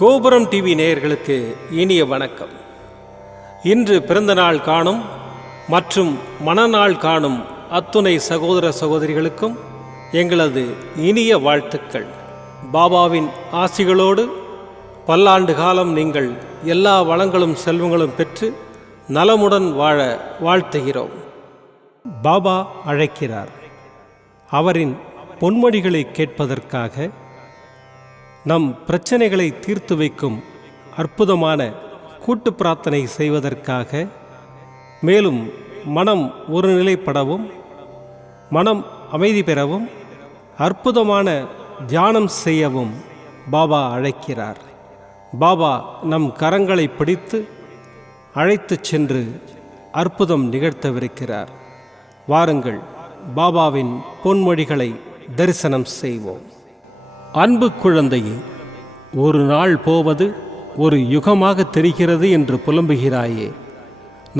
கோபுரம் டிவி நேயர்களுக்கு இனிய வணக்கம். இன்று பிறந்தநாள் காணும் மற்றும் மணநாள் காணும் அத்துணை சகோதர சகோதரிகளுக்கும் எங்களது இனிய வாழ்த்துக்கள். பாபாவின் ஆசிகளோடு பல்லாண்டு காலம் நீங்கள் எல்லா வளங்களும் செல்வங்களும் பெற்று நலமுடன் வாழ வாழ்த்துகிறோம். பாபா அழைக்கிறார். அவரின் பொன்மொழிகளை கேட்பதற்காக, நம் பிரச்சனைகளை தீர்த்து வைக்கும் அற்புதமான கூட்டு பிரார்த்தனை செய்வதற்காக, மேலும் மனம் ஒருநிலைப்படவும் மனம் அமைதி பெறவும் அற்புதமான தியானம் செய்யவும் பாபா அழைக்கிறார். பாபா நம் கரங்களை பிடித்து அழைத்து சென்று அற்புதம் நிகழ்த்தவிருக்கிறார். வாருங்கள், பாபாவின் பொன்மொழிகளை தரிசனம் செய்வோம். அன்பு குழந்தையே, ஒரு நாள் போவது ஒரு யுகமாக தெரிகிறது என்று புலம்புகிறாயே.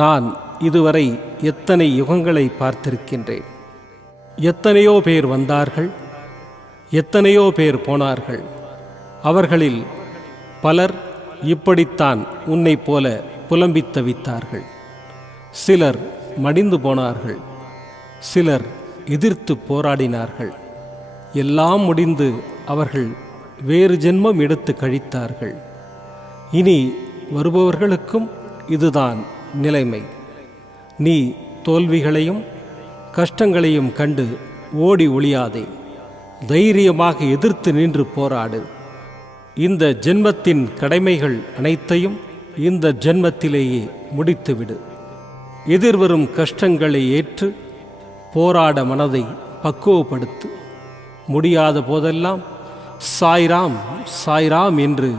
நான் இதுவரை எத்தனை யுகங்களை பார்த்திருக்கின்றேன். எத்தனையோ பேர் வந்தார்கள், எத்தனையோ பேர் போனார்கள். அவர்களில் பலர் இப்படித்தான் உன்னை போல புலம்பித் தவித்தார்கள். சிலர் மடிந்து போனார்கள், சிலர் எதிர்த்து போராடினார்கள். எல்லாம் முடிந்து அவர்கள் வேறு ஜென்மம் எடுத்து கழித்தார்கள். இனி வருபவர்களுக்கும் இதுதான் நிலைமை. நீ தோல்விகளையும் கஷ்டங்களையும் கண்டு ஓடி ஒளியாதே. தைரியமாக எதிர்த்து நின்று போராடு. இந்த ஜென்மத்தின் கடமைகள் அனைத்தையும் இந்த ஜென்மத்திலேயே முடித்துவிடு. எதிர்வரும் கஷ்டங்களை ஏற்று போராட மனதை பக்குவப்படுத்து. முடியாத போதெல்லாம் சாய்ராம் சாய்ராம் என்று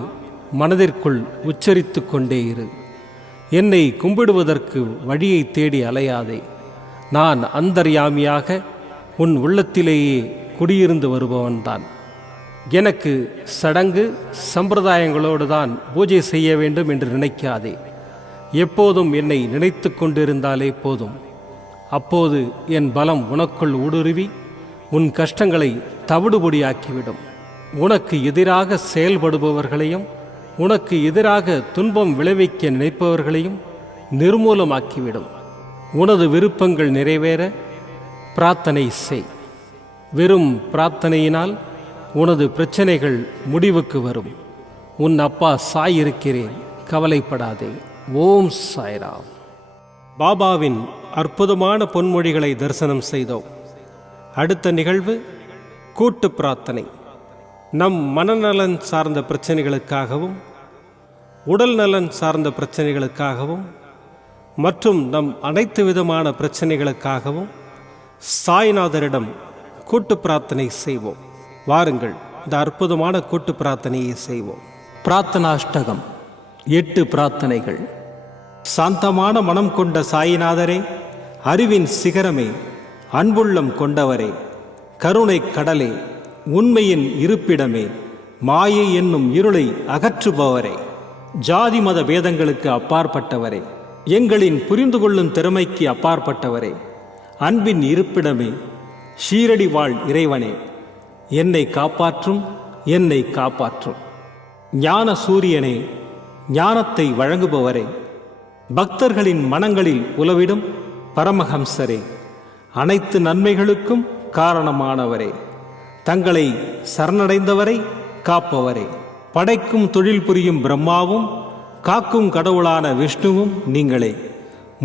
மனதிற்குள் உச்சரித்து கொண்டே இரு. என்னை கும்பிடுவதற்கு வழியை தேடி அலையாதே. நான் அந்தர்யாமியாக உன் உள்ளத்திலேயே குடியிருந்து வருபவன்தான். எனக்கு சடங்கு சம்பிரதாயங்களோடு தான் பூஜை செய்ய வேண்டும் என்று நினைக்காதே. எப்போதும் என்னை நினைத்து கொண்டிருந்தாலே போதும். அப்போது என் பலம் உனக்குள் ஊடுருவி உன் கஷ்டங்களை தவிடுபொடியாக்கிவிடும். உனக்கு எதிராக செயல்படுபவர்களையும் உனக்கு எதிராக துன்பம் விளைவிக்க நினைப்பவர்களையும் நிர்மூலமாக்கிவிடும். உனது விருப்பங்கள் நிறைவேற பிரார்த்தனை செய். வெறும் பிரார்த்தனையினால் உனது பிரச்சனைகள் முடிவுக்கு வரும். உன் அப்பா சாய் இருக்கிறேன், கவலைப்படாதே. ஓம் சாய்ராம். பாபாவின் அற்புதமான பொன்மொழிகளை தரிசனம் செய்தோம். அடுத்த நிகழ்வு கூட்டு பிரார்த்தனை. நம் மனநலன் சார்ந்த பிரச்சனைகளுக்காகவும் உடல் நலன் சார்ந்த பிரச்சனைகளுக்காகவும் மற்றும் நம் அனைத்து விதமான பிரச்சனைகளுக்காகவும் சாய்நாதரிடம் கூட்டு பிரார்த்தனை செய்வோம். வாருங்கள், இந்த அற்புதமான கூட்டு பிரார்த்தனையை செய்வோம். பிரார்த்தனாஷ்டகம். 8 பிரார்த்தனைகள். சாந்தமான மனம் கொண்ட சாயிநாதரே, அறிவின் சிகரமே, அன்புள்ளம் கொண்டவரே, கருணை கடலே, உண்மையின் இருப்பிடமே, மாயை என்னும் இருளை அகற்றுபவரே, ஜாதி மத பேதங்களுக்கு அப்பாற்பட்டவரே, எங்களின் புரிந்து கொள்ளும் திறமைக்கு அப்பாற்பட்டவரே, அன்பின் இருப்பிடமே, ஷீரடி வாழ் இறைவனே, என்னை காப்பாற்றும், என்னை காப்பாற்றும். ஞான சூரியனே, ஞானத்தை வழங்குபவரே, பக்தர்களின் மனங்களில் உலவிடும் பரமஹம்சரே, அனைத்து நன்மைகளுக்கும் காரணமானவரே, தங்களை சரணடைந்தவரை காப்பவரே, படைக்கும் தொழில் புரியும் பிரம்மாவும் காக்கும் கடவுளான விஷ்ணுவும் நீங்களே.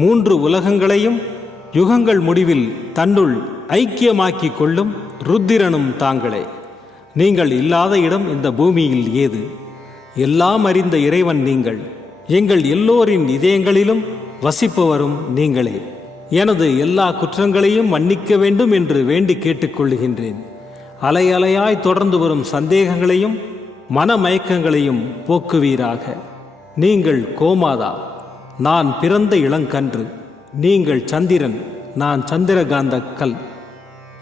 3 உலகங்களையும் யுகங்கள் முடிவில் தன்னுள் ஐக்கியமாக்கிக் கொள்ளும் ருத்திரனும் தாங்களே. நீங்கள் இல்லாத இடம் இந்த பூமியில் ஏது? எல்லாம் அறிந்த இறைவன் நீங்கள். எங்கள் எல்லோரின் இதயங்களிலும் வசிப்பவரும் நீங்களே. எனது எல்லா குற்றங்களையும் மன்னிக்க வேண்டும் என்று வேண்டி கேட்டுக்கொள்ளுகின்றேன். அலை அலையாய் தொடர்ந்து வரும் சந்தேகங்களையும் மனமயக்கங்களையும் போக்குவீராக. நீங்கள் கோமாதா, நான் பிறந்த இளங்கன்று. நீங்கள் சந்திரன், நான் சந்திரகாந்த கல்.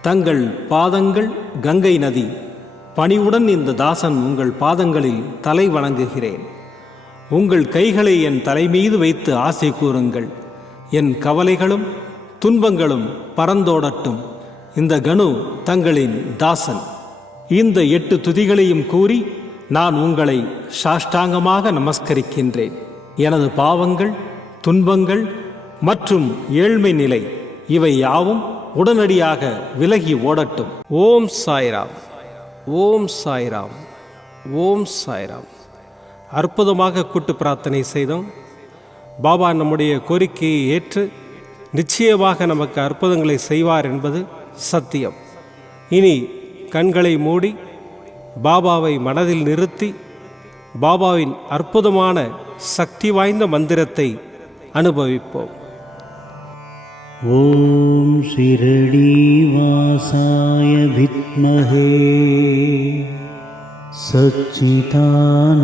தங்கள் பாதங்கள் கங்கை நதி. பணிவுடன் இந்த தாசன் உங்கள் பாதங்களில் தலை வணங்குகிறேன். உங்கள் கைகளை என் தலைமீது வைத்து ஆசை கூறுங்கள். என் கவலைகளும் துன்பங்களும் பறந்தோடட்டும். இந்த கணு தங்களின் தாசன். இந்த 8 துதிகளையும் கூறி நான் உங்களை சாஷ்டாங்கமாக நமஸ்கரிக்கின்றேன். எனது பாவங்கள், துன்பங்கள் மற்றும் ஏழ்மை நிலை இவை யாவும் உடனடியாக விலகி ஓடட்டும். ஓம் சாய்ராம், ஓம் சாய்ராம், ஓம் சாய்ராம். அற்புதமாக கூட்டு பிரார்த்தனை செய்தோம். பாபா நம்முடைய கோரிக்கையை ஏற்று நிச்சயமாக நமக்கு அற்புதங்களை செய்வார் என்பது சத்தியம். இனி கண்களை மூடி பாபாவை மனதில் நிறுத்தி பாபாவின் அற்புதமான சக்தி வாய்ந்த மந்திரத்தை அனுபவிப்போம். ஓம் ஷிரடி வாசாய வித்மஹே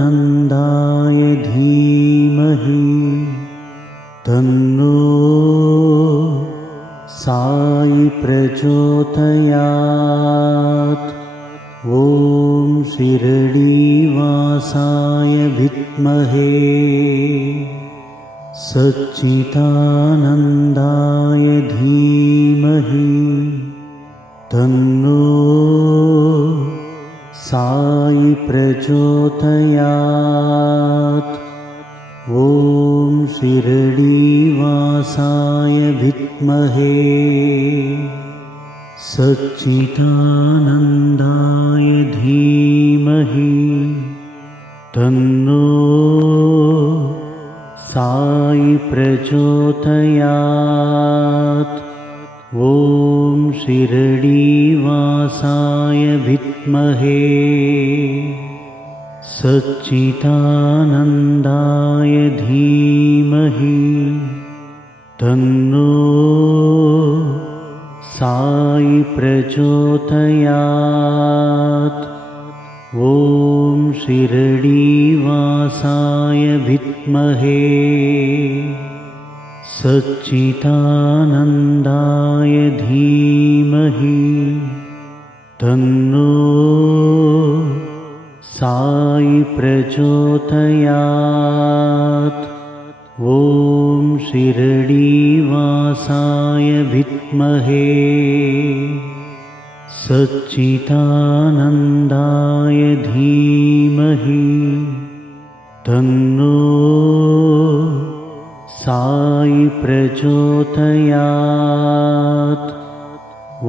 சச்சிதானந்தாய தீமஹி தன்னோ சாய் பிரச்சோதயாத். ஓம் ஷிரடி வாசாய வித்மஹே சச்சிதானந்தாய தீமஹி தன்னோ சாய் பிரச்சோதயாத். ஓம் ஷிரடி வாசாய வித்மஹே சச்சிதானந்தாய தீமஹி தன்னோ சாய் பிரச்சோதயாத். ஓம் ஷிரடி வாசாய வித்மஹே சச்சிதானந்தாய தீமஹி தன்னோ சாய் பிரச்சோதயாத். ஓம் ஷிரடி வாசாய வித்மஹே சச்சிதானந்தாய தீமஹி தன்னோ சாய் பிரச்சோதயாத். ஓம் ஷிரடி வாசாய வித்மஹே சச்சிதானந்தாய தீமஹி தன்னோ சாய் பிரச்சோதயாத்.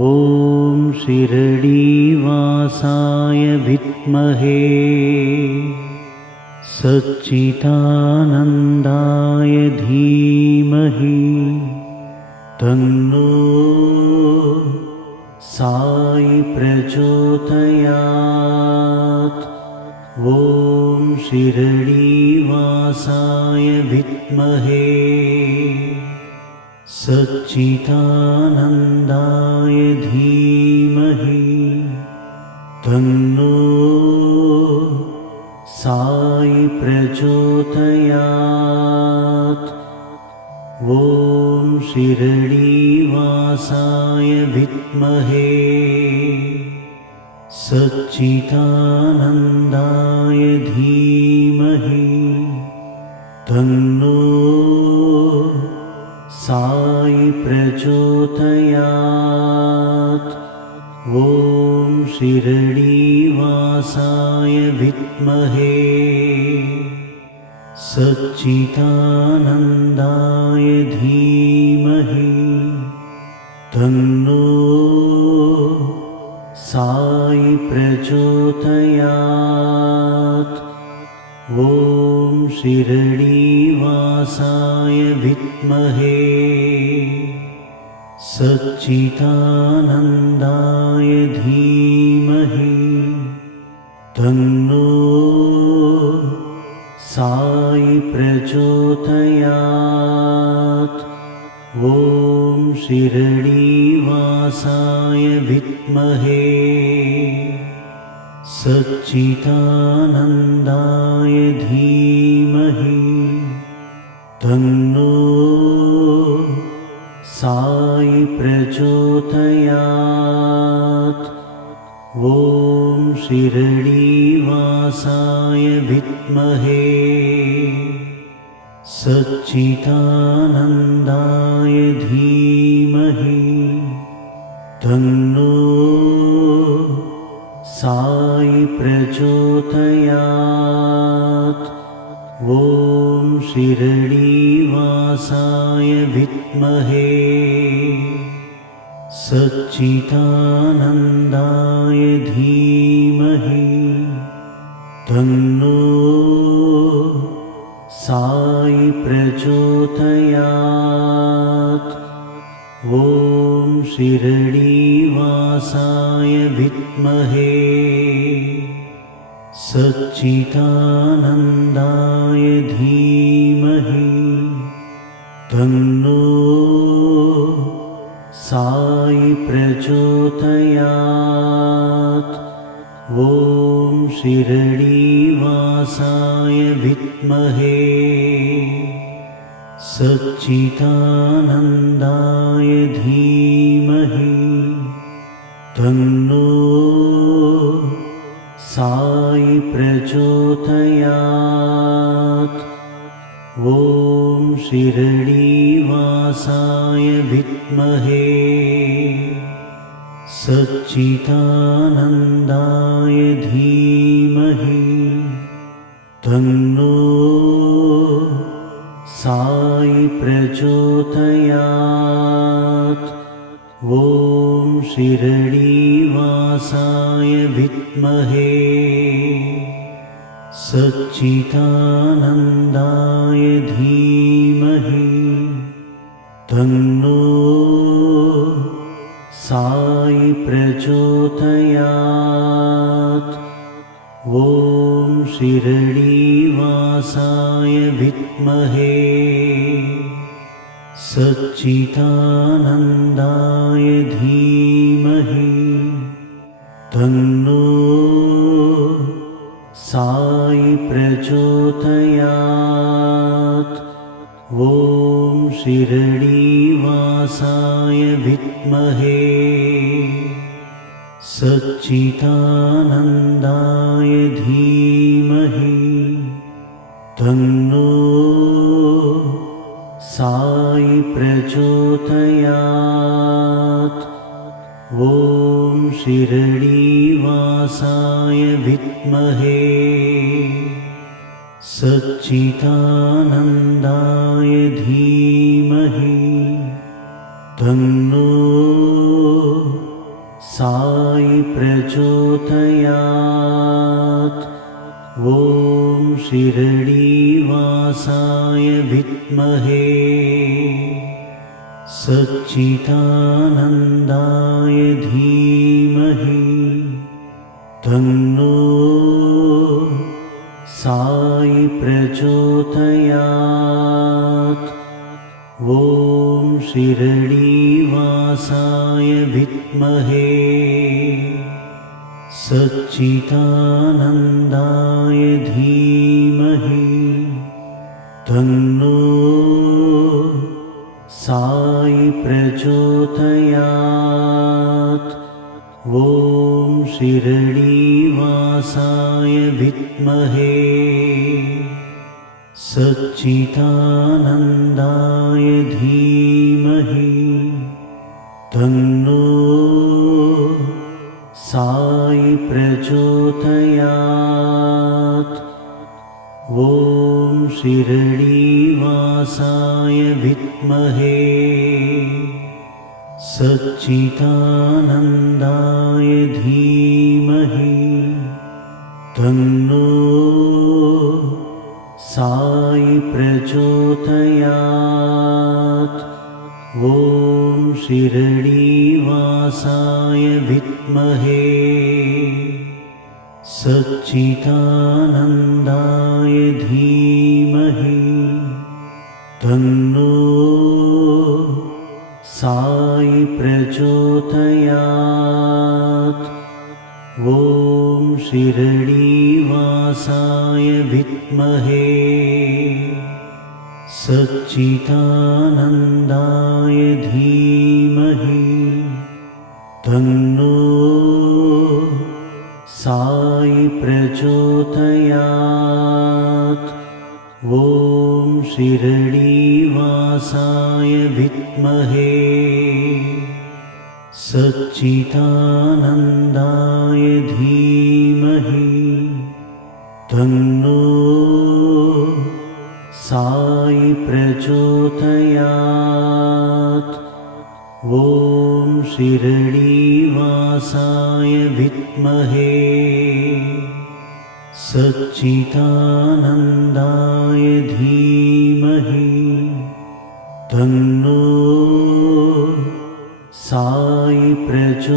ஓம் ஷிரடி வாசாய வித்மஹே சச்சிதானந்தாய தீமஹி தன்னோ சாய் பிரச்சோதயாத். ஓம் ஷிரடி வாசாய வித்மஹே சச்சிதானந்தாய தீமஹி தன்னோ சாய் பிரச்சோதயாத். ஓம் ஷிரடி வாசாய வித்மஹே சச்சிதானந்தாய தீமஹி தன்னோ சாய் பிரச்சோதயாத். ஓம் ஷிரடி வாசாய வித்மஹே சச்சிதானந்தாய தீமஹி தன்னோ சாய் பிரச்சோதயாத். ஓம் ஷிரடி வாசாய வித்மஹே சச்சிதானந்தாய தீமஹி தன்னோ சாய் பிரச்சோதயாத். ஓம் ஷிரடி வாசாய வித்மஹே சச்சிதானந்தாய தீமஹி தன்னோ சாய் பிரச்சோதயாத். ஓம் ஷிரடி வாசாய வித்மஹே சச்சிதானந்தாய தீமஹி தன்னோ சாய் பிரச்சோதயாத். शिरडीवासाय विद्महे सच्चिदानन्दाय धीमहि तन्नो साई प्रचोदयात्। ॐ शिरडीवासाय विद्महे सच्चिदानन्दाय धीमहि तन्नो साई प्रचोदयात्। ॐ शिरडीवासाय विद्महे सच्चिदानन्दाय धीमहि तन्नो साई प्रचोदयात्। ॐ शिरडीवासाय विद्महे सच्चिदानन्दाय धीमहि तन्नो साई प्रचोदयात्। ॐ शिरडीवासाय विद्महे सच्चिदानन्दाय धीमहि तन्नो साई प्रचोदयात्। ॐ शिरडीवासाय विद्महे सच्चिदानन्दाय धीमहि तन्नो साई प्रचोदयात्। ॐ शिरडीवासाय विद्महे सच्चिदानन्दाय धीमहि तन्नो साई प्रचोदयात्। ॐ शिरडीवासाय विद्महे सच्चिदानन्दाय धीमहि तन्नो साई प्रचोदयात्। ॐ शिरडीवासाय विद्महे सच्चिदानन्दाय धीमहि तन्नो साई प्रचोदयात्। ॐ शिरडीवासाय विद्महे सच्चिदानन्दाय धीमहि तन्नो साई प्रचोदयात्। ॐ शिरडीवासाय विद्महे सच्चिदानन्दाय धीमहि तन्नो साई प्रचोदयात्। ॐ शिरडीवासाय विद्महे सच्चिदानन्दाय धीमहि तन्नो साई प्रचोदयात्। ॐ शिरडीवासाय विद्महे सच्चिदानन्दाय धीमहि तन्नो साई प्रचोदयात्। ॐ शिरडीवासाय विद्महे सच्चिदानन्दाय धीमहि तन्नो साई प्रचोदयात्। ॐ शिरडीवासाय विद्महे सच्चिदानन्दाय धीमहि तन्नो साई प्रचोदयात्। ॐ शिरडीवासाय विद्महे सच्चिदानन्दाय धीमहि तन्नो साई प्रचोदयात्।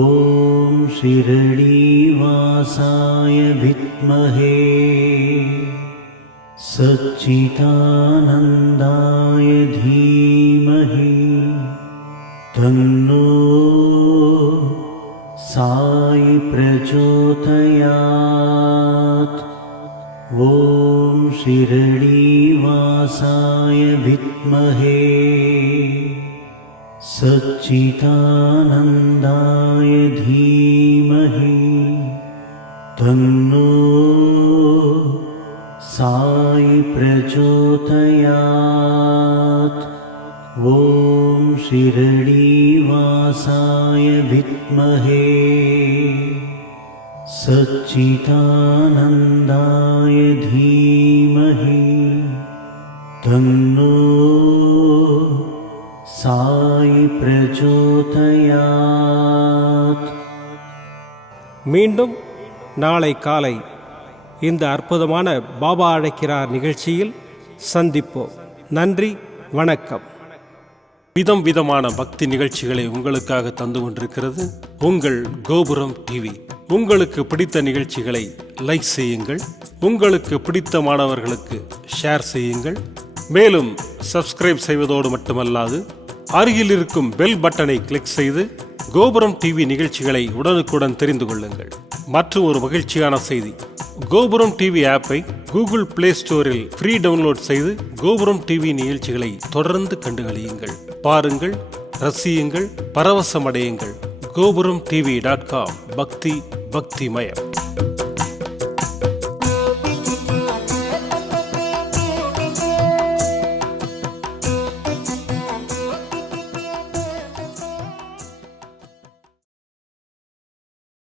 ॐ शिरडीवासाय विद्महे सच्चिदानन्दाय धीमहि तन्नो साई प्रचोदयात्। ॐ शिरडीवासाय विद्महे सच्चिदानन्दाय धीमहि तन्नो साई प्रचोदयात्। ॐ शिरडीवासाय विद्महे सच्चिदानन्दाय धीमहि तन्नो साई प्रचोदयात्। மீண்டும் நாளை காலை இந்த அற்புதமான பாபா அழைக்கிறார் நிகழ்ச்சியில் சந்திப்போம். நன்றி, வணக்கம். விதம் விதமான பக்தி நிகழ்ச்சிகளை உங்களுக்காக தந்து கொண்டிருக்கிறது உங்கள் கோபுரம் டிவி. உங்களுக்கு பிடித்த நிகழ்ச்சிகளை லைக் செய்யுங்கள், உங்களுக்கு பிடித்த மாணவர்களுக்கு ஷேர் செய்யுங்கள். மேலும் சப்ஸ்கிரைப் செய்வதோடு மட்டுமல்லாது அருகில் இருக்கும் பெல் பட்டனை கிளிக் செய்து கோபுரம் டிவி நிகழ்ச்சிகளை உடனுக்குடன் தெரிந்து கொள்ளுங்கள். மற்றும் ஒரு மகிழ்ச்சியான செய்தி, கோபுரம் டிவி ஆப்பை கூகுள் பிளே ஸ்டோரில் ஃப்ரீ டவுன்லோட் செய்து கோபுரம் டிவி நிகழ்ச்சிகளை தொடர்ந்து கண்டுகளியுங்கள், பாருங்கள், ரசியுங்கள், பரவசமடையுங்கள். gopuramtv.com பக்தி பக்திமயம்.